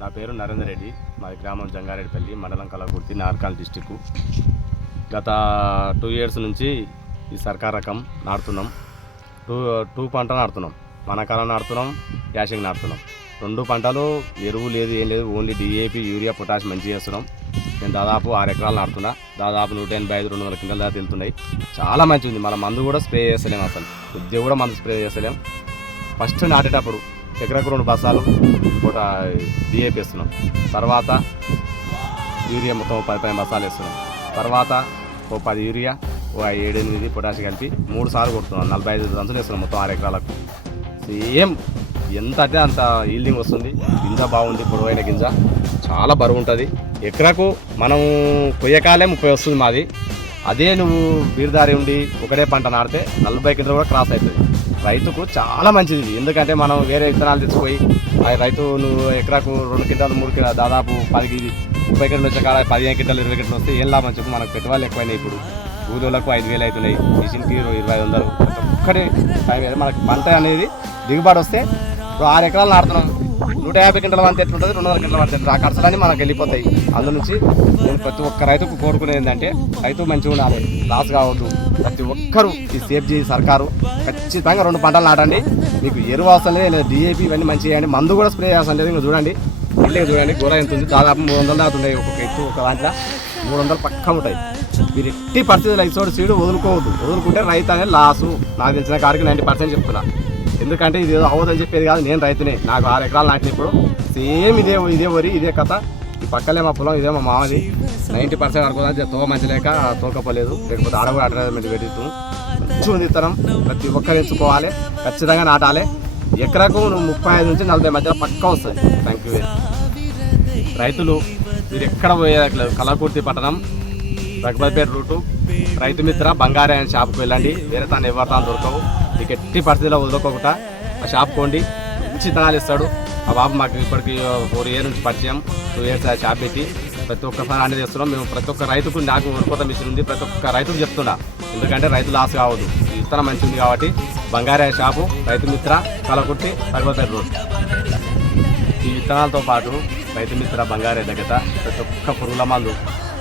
నా పేరు నరేందర్ రెడ్డి. మాది గ్రామం జంగారెడ్డిపల్లి మండలం కలకుర్తి నార్కాల్ డిస్టిక్ గత టూ ఇయర్స్ నుంచి ఈ సర్కార్ రకం నాడుతున్నాం టూ టూ పంట నాడుతున్నాం వానాకాలం నాడుతున్నాం యాసింగ్ నాడుతున్నాం రెండు పంటలు ఎరువు లేదు ఏం లేదు. ఓన్లీ డిఏపి యూరియా పొటాష్ మంచిగా చేస్తున్నాం. నేను దాదాపు ఆరు ఎకరాలు నాడుతున్నా దాదాపు నూట ఎనభై ఐదు రెండు వందల కింటల దాకా వెళ్తున్నాయి చాలా మంచిగా ఉంది మన మందు కూడా స్ప్రే చేస్తలేం అసలు. కొద్దిగా కూడా మందు స్ప్రే చేస్తలేం. ఫస్ట్ నాటేటప్పుడు ఎకరకు రెండు బస్సాలు పూట డిఏపి వేస్తున్నాం. తర్వాత యూరియా మొత్తం పది పది బస్సాలు వేస్తున్నాం. తర్వాత ఓ పది యూరియా ఓ ఏడు ఎనిమిది పొటాష్ కలిపి మూడు సార్లు కొడుతున్నాం. నలభై ఐదు దంచులు వేస్తున్నాం మొత్తం ఆరు ఎకరాలకు. సేమ్ ఎంత అంటే అంత ఈల్డింగ్ వస్తుంది. గింజ బాగుంది పొడవైన గింజ. చాలా బరువు ఉంటుంది. ఎకరకు మనం కొయ్యకాలే ముప్పై వస్తుంది మాది. అదే నువ్వు బీర్దారి ఉండి ఒకటే పంట నాడితే నలభై కింద కూడా క్రాస్ అవుతుంది రైతుకు చాలా మంచిది ఎందుకంటే మనం వేరే విత్తనాలు తెచ్చిపోయి రైతు నువ్వు ఎకరాకు రెండు కింటాలు మూడు కింటాలు దాదాపు పది కి- ముప్పై కింటలు వచ్చే కాడ పదిహేను కింటాలు ఇరవై కింటలు వస్తే ఏం లాభం చెప్పు? మనకు పెట్టుబడులు ఎక్కువైనాయి ఇప్పుడు. కూలీలకు ఐదు వేలు అవుతున్నాయి. మిషన్కి ఇరవై ఐదు వందలు. ఒక్కటి మనకి పంట అనేది దిగుబడి వస్తే ఇప్పుడు ఆరు ఎకరాలు నాడుతున్నాం నూట యాభై గంటల వంత ఎట్లుంటుంది? రెండు వందల గంటల వంత ఎట్లా ఆ ఖర్చులన్నీ మనకు వెళ్ళిపోతాయి. అందు నుంచి నేను ప్రతి ఒక్క రైతుకు కోరుకునేది ఏంటంటే రైతు మంచిగా ఉండాలి. లాస్ కావద్దు. ప్రతి ఒక్కరూ ఈ సేఫ్జీ సర్కారు ఖచ్చితంగా రెండు పంటలు నాటండి. మీకు ఎరువు అవసరం లేదు లేదా డిఏపి ఇవన్నీ మంచిగా చేయండి. మందు కూడా స్ప్రే చేస్తాం లేదు. ఇంకా చూడండి. ఇల్లే చూడండి. కూర ఎంత ఉంది? దాదాపు మూడు వందల దాకా ఉన్నాయి. ఒక్కొక్క ఎత్తు ఒక దాంట్లో మూడు వందలు పక్క ఉంటాయి. మీరు ఎట్టి పరిస్థితులు ఐదు సీడు వదులుకోవద్దు. వదులుకుంటే రైతు అనేది లాసు. నాకు తెలిసిన కాడికి నైంటీ పర్సెంట్ చెప్తున్నా. ఎందుకంటే ఇది ఏదో అవ్వదని చెప్పేది కాదు నేను రైతునే. నాకు ఆరు ఎకరాలు నాటిన ఇప్పుడు. సేమ్ ఇదే ఇదే వరి ఇదే కథ. ఈ పక్కలే మా పొలం ఇదే మా మామది. నైంటీ పర్సెంట్ అనుకోదా తోక మంచి లేక తోకపోలేదు లేకపోతే ఆడ కూడా అడ్వర్టైజ్మెంట్ పెట్టిస్తాం మంచి ఉంది ప్రతి ఒక్కరు ఎంచుకోవాలి. ఖచ్చితంగా నాటాలి. ఎకరకు నువ్వు ముప్పై ఐదు నుంచి నలభై మధ్యలో పక్కా వస్తుంది థ్యాంక్ యూ రైతులు మీరు ఎక్కడ పోయేట్లేదు కలకుర్తి పట్టణం రఘుపతిపేట రూటు. రైతు మిత్ర బంగారే అనే షాప్కి వెళ్ళండి. వేరే తాను ఎవరు తాను దొరకవు. మీకు ఎట్టి పరిస్థితిలో వదులుకోకుండా ఆ షాప్ కొండి మంచి తనాలు ఇస్తాడు. ఆ బాబు మాకు ఇప్పటికి ఫోర్ ఇయర్ నుంచి పరిచయం టూ ఇయర్స్ ఆ షాప్ పెట్టి ప్రతి ఒక్క పని అనేది చేస్తున్నాం మేము ప్రతి ఒక్క రైతుకు నాకు ఉరుకోత మిషన్ ఉంది. ప్రతి ఒక్క రైతుకు చెప్తున్నా. ఎందుకంటే రైతు లాస్ కావద్దు. ఈ విత్తనం మంచి ఉంది కాబట్టి బంగారే షాపు రైతు మిత్ర కలకుట్టి రఘుపతిపేట రోడ్. ఈ విత్తనాలతో పాటు రైతు మిత్ర బంగారే దగ్గర ప్రతి ఒక్క పురుగుల మందు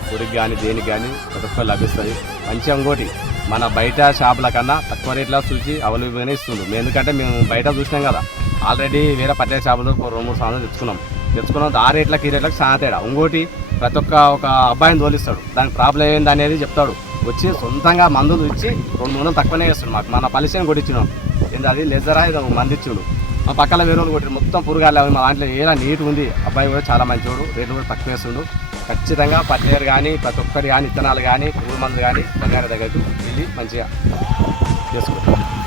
పురుగు కానీ దేనికి కానీ ప్రతి ఒక్క లభిస్తుంది. మంచి ఇంకోటి మన బయట షాపుల కన్నా తక్కువ రేట్లో చూసి అవైలబుల్గానే ఇస్తుండ్రు మేము ఎందుకంటే మేము బయట చూసినాం కదా. ఆల్రెడీ వేరే పట్టే షాపులో రెండు మూడు సార్లు తెచ్చుకున్నాం. తెచ్చుకున్నాం ఆ రేట్లకి ఈ రేట్లకు చాలా తేడా. ఇంకోటి ప్రతి ఒక్క ఒక అబ్బాయిని తోలిస్తాడు. దానికి ప్రాబ్లం ఏంది అనేది చెప్తాడు. వచ్చి సొంతంగా మందులు ఇచ్చి రెండు మూడు వందలు తక్కువనే వేస్తాడు మాకు. మన పలిసేని కొట్టించినాం. ఏంది అది? లెజరా ఇది ఒక మంది ఇచ్చిండు. మా పక్కన వేరే వాళ్ళు కొట్టి మొత్తం పురుగాలి అవి మా దాంట్లో ఏలా నీట్గా ఉంది. అబ్బాయి కూడా చాలా మంచివాడు రేట్లు కూడా తక్కువ వేస్తుండు. ఖచ్చితంగా పట్టేరు కానీ ప్రతి ఒక్కరు కానీ విత్తనాలు కానీ పురుగు మందు కానీ బంగారు దగ్గరకు వెళ్ళి మంచిగా చేసుకుంటాం.